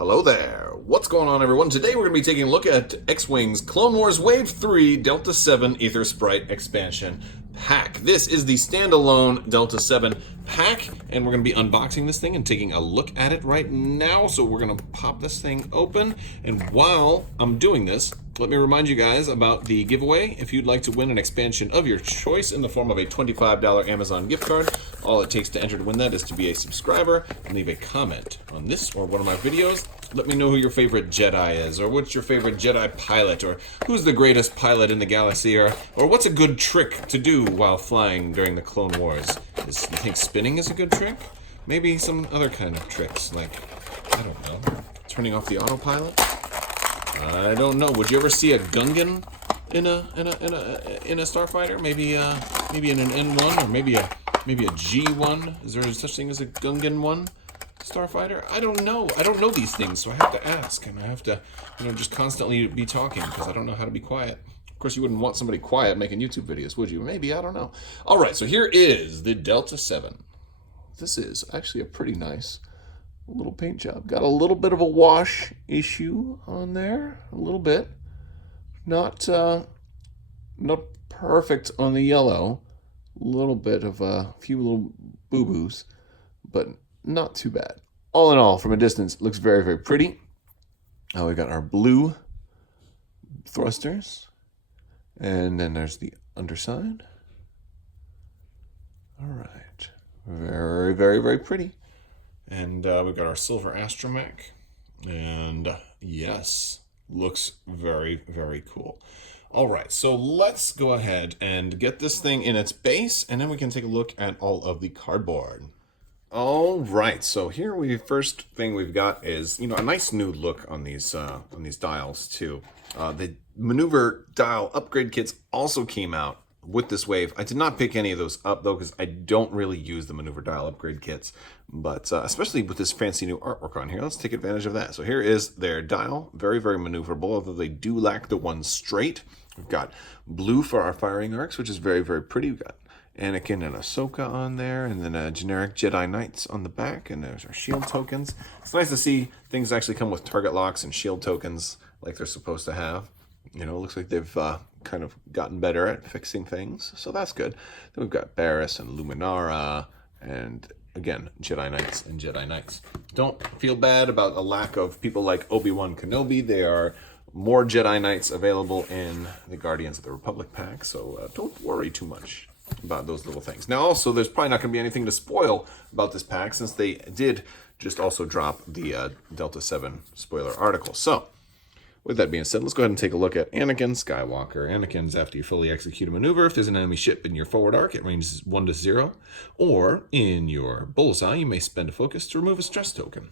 Hello there. What's going on, everyone? Today we're going to be taking a look at X-Wing's Clone Wars Wave 3 Delta 7 Aethersprite expansion pack. This is the standalone Delta 7 pack, and we're going to be unboxing this thing and taking a look at it right now. So we're going to pop this thing open, and while I'm doing this, let me remind you guys about the giveaway. If you'd like to win an expansion of your choice in the form of a $25 Amazon gift card, all it takes to enter to win that is to be a subscriber and leave a comment on this or one of my videos. Let me know who your favorite Jedi is, or what's your favorite Jedi pilot, or who's the greatest pilot in the galaxy, or what's a good trick to do while flying during the Clone Wars. You think spinning is a good trick? Maybe some other kind of tricks, like, I don't know, turning off the autopilot? I don't know. Would you ever see a Gungan in a starfighter? Maybe in an N1, or maybe a G1. Is there such thing as a Gungan one starfighter? I don't know. I don't know these things, so I have to ask, and I have to, just constantly be talking because I don't know how to be quiet. Of course, you wouldn't want somebody quiet making YouTube videos, would you? Maybe, I don't know. All right, so here is the Delta 7. This is actually a pretty nice little paint job. Got a little bit of a wash issue on there, a little bit. Not perfect on the yellow. A little bit of a few little boo-boos, but not too bad. All in all, from a distance, it looks very, very pretty. Now we got our blue thrusters, and then there's the underside. All right, very, very, very pretty. And we've got our silver astromech, and yes, looks very, very cool. All right, so let's go ahead and get this thing in its base, and then we can take a look at all of the cardboard. All right, so here first thing we've got is a nice new look on these dials too. The maneuver dial upgrade kits also came out with this wave. I did not pick any of those up though, because I don't really use the maneuver dial upgrade kits, but especially with this fancy new artwork on here, let's take advantage of that. So here is their dial, very, very maneuverable, although they do lack the one straight. We've got blue for our firing arcs, which is very, very pretty. We've got Anakin and Ahsoka on there, and then a generic Jedi Knights on the back, and there's our shield tokens. It's nice to see things actually come with target locks and shield tokens like they're supposed to have. It looks like they've kind of gotten better at fixing things, so that's good. Then we've got Barriss and Luminara, and again, Jedi Knights and Jedi Knights. Don't feel bad about a lack of people like Obi-Wan Kenobi. There are more Jedi Knights available in the Guardians of the Republic pack, so don't worry too much about those little things. Now, also, there's probably not going to be anything to spoil about this pack, since they did just also drop the Delta 7 spoiler article. So, with that being said, let's go ahead and take a look at Anakin Skywalker. Anakin's after you fully execute a maneuver. If there's an enemy ship in your forward arc, it ranges 1 to 0. Or in your bullseye, you may spend a focus to remove a stress token.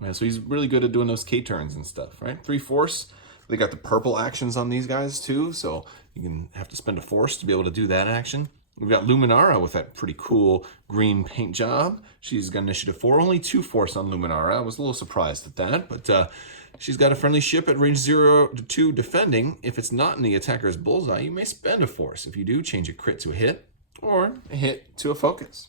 Right, so he's really good at doing those K-turns and stuff, right? 3 force. They got the purple actions on these guys too, so you can have to spend a force to be able to do that action. We've got Luminara with that pretty cool green paint job. She's got initiative 4, only 2 force on Luminara. I was a little surprised at that, but she's got a friendly ship at range 0 to 2 defending. If it's not in the attacker's bullseye, you may spend a force. If you do, change a crit to a hit, or a hit to a focus.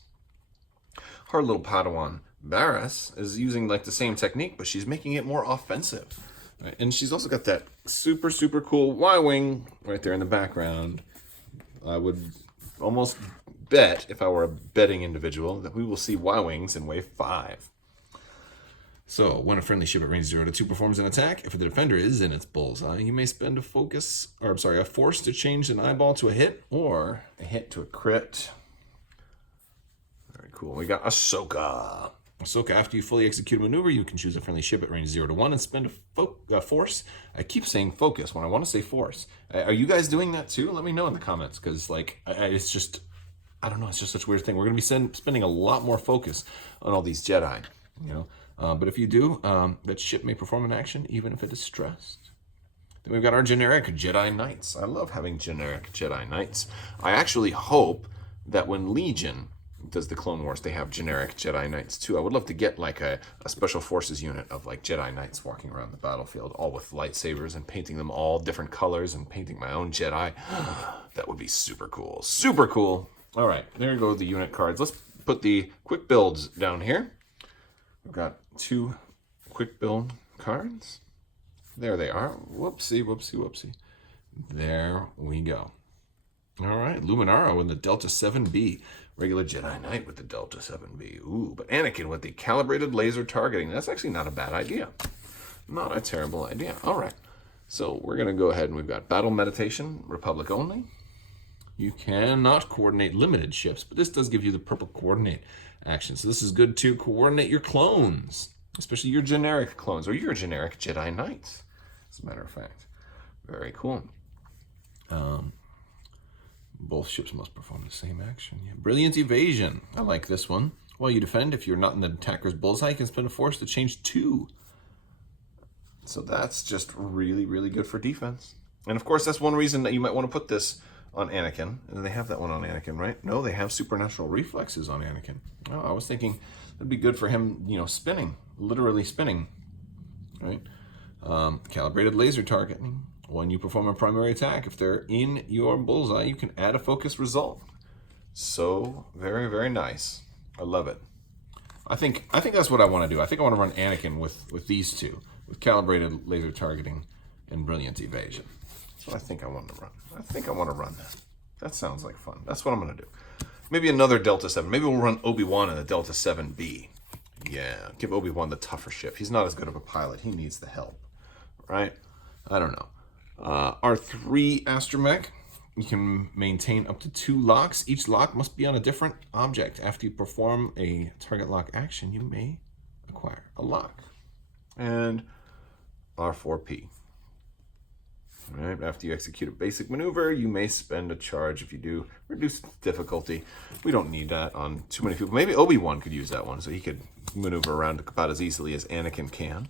Our little Padawan Barriss is using like the same technique, but she's making it more offensive. Right? And she's also got that super, super cool Y-Wing right there in the background. I would almost bet, if I were a betting individual, that we will see Y-Wings in Wave 5. So, when a friendly ship at range 0 to 2 performs an attack, if the defender is in its bullseye, you may spend a force to change an eyeball to a hit, or a hit to a crit. Very cool. We got Ahsoka. Ahsoka, after you fully execute a maneuver, you can choose a friendly ship at range 0 to 1 and spend a force. I keep saying focus when I want to say force. Are you guys doing that too? Let me know in the comments, because it's just, I don't know, it's just such a weird thing. We're going to be spending a lot more focus on all these Jedi, but if you do, that ship may perform an action even if it is stressed. Then we've got our generic Jedi Knights. I love having generic Jedi Knights. I actually hope that when Legion does the Clone Wars, they have generic Jedi Knights too. I would love to get like a special forces unit of like Jedi Knights walking around the battlefield, all with lightsabers, and painting them all different colors, and painting my own Jedi. That would be super cool. Super cool. All right, there you go, the unit cards. Let's put the quick builds down here. We've got 2 quick build cards. There they are. Whoopsie, whoopsie, whoopsie. There we go. All right, Luminara with the Delta 7B. Regular Jedi Knight with the Delta 7B. Ooh, but Anakin with the calibrated laser targeting. That's actually not a bad idea. Not a terrible idea. All right, so we're going to go ahead and we've got Battle Meditation, Republic only. You cannot coordinate limited ships, but this does give you the purple coordinate action. So this is good to coordinate your clones, especially your generic clones or your generic Jedi Knights, as a matter of fact. Very cool. Both ships must perform the same action. Yeah. Brilliant Evasion. I like this one. While you defend, if you're not in the attacker's bullseye, you can spend a force to change 2. So that's just really, really good for defense. And of course, that's one reason that you might want to put this on Anakin. And they have that one on Anakin, right? No, they have supernatural reflexes on Anakin. Oh, I was thinking it'd be good for him, spinning, literally spinning, right? Calibrated laser targeting. When you perform a primary attack, if they're in your bullseye, you can add a focus result. So very, very nice. I love it. I think that's what I want to do. I think I want to run Anakin with these two, with calibrated laser targeting and brilliant evasion. That's what I think I want to run. I think I want to run that. That sounds like fun. That's what I'm going to do. Maybe another Delta 7. Maybe we'll run Obi-Wan in the Delta 7B. Yeah, give Obi-Wan the tougher ship. He's not as good of a pilot. He needs the help, right? I don't know. R3 astromech, you can maintain up to 2 locks. Each lock must be on a different object. After you perform a target lock action, you may acquire a lock. And R4P. Right, after you execute a basic maneuver, you may spend a charge. If you do, reduce difficulty. We don't need that on too many people. Maybe Obi-Wan could use that one, so he could maneuver around about as easily as Anakin can.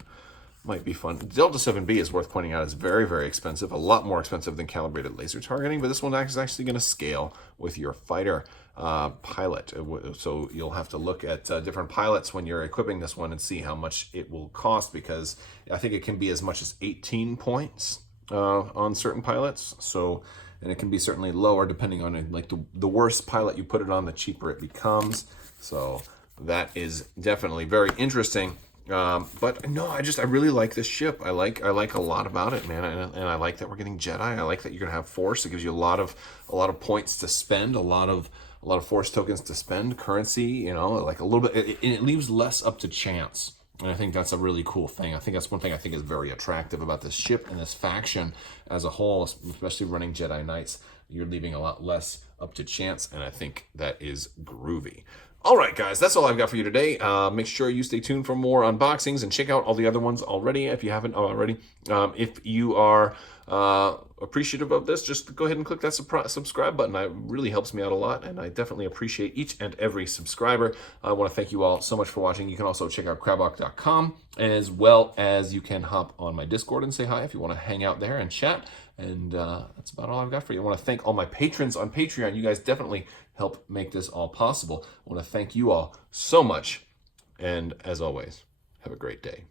Might be fun. Delta 7B is worth pointing out is very, very expensive. A lot more expensive than calibrated laser targeting, but this one is actually going to scale with your fighter pilot. So you'll have to look at different pilots when you're equipping this one and see how much it will cost, because I think it can be as much as 18 points on certain pilots. So, and it can be certainly lower depending on like the worse pilot you put it on, the cheaper it becomes. So that is definitely very interesting. But no, I really like this ship. I like a lot about it, man, and I like that we're getting Jedi. I like that you're gonna have Force. It gives you a lot of points to spend, a lot of Force tokens to spend, currency. Like a little bit. It leaves less up to chance, and I think that's a really cool thing. I think that's one thing I think is very attractive about this ship and this faction as a whole, especially running Jedi Knights. You're leaving a lot less up to chance, and I think that is groovy. All right, guys, that's all I've got for you today. Make sure you stay tuned for more unboxings and check out all the other ones already if you haven't already. If you are appreciative of this, just go ahead and click that subscribe button. It really helps me out a lot, and I definitely appreciate each and every subscriber. I want to thank you all so much for watching. You can also check out crabbok.com, as well as you can hop on my Discord and say hi if you want to hang out there and chat. And that's about all I've got for you. I want to thank all my patrons on Patreon. You guys definitely help make this all possible. I want to thank you all so much. And as always, have a great day.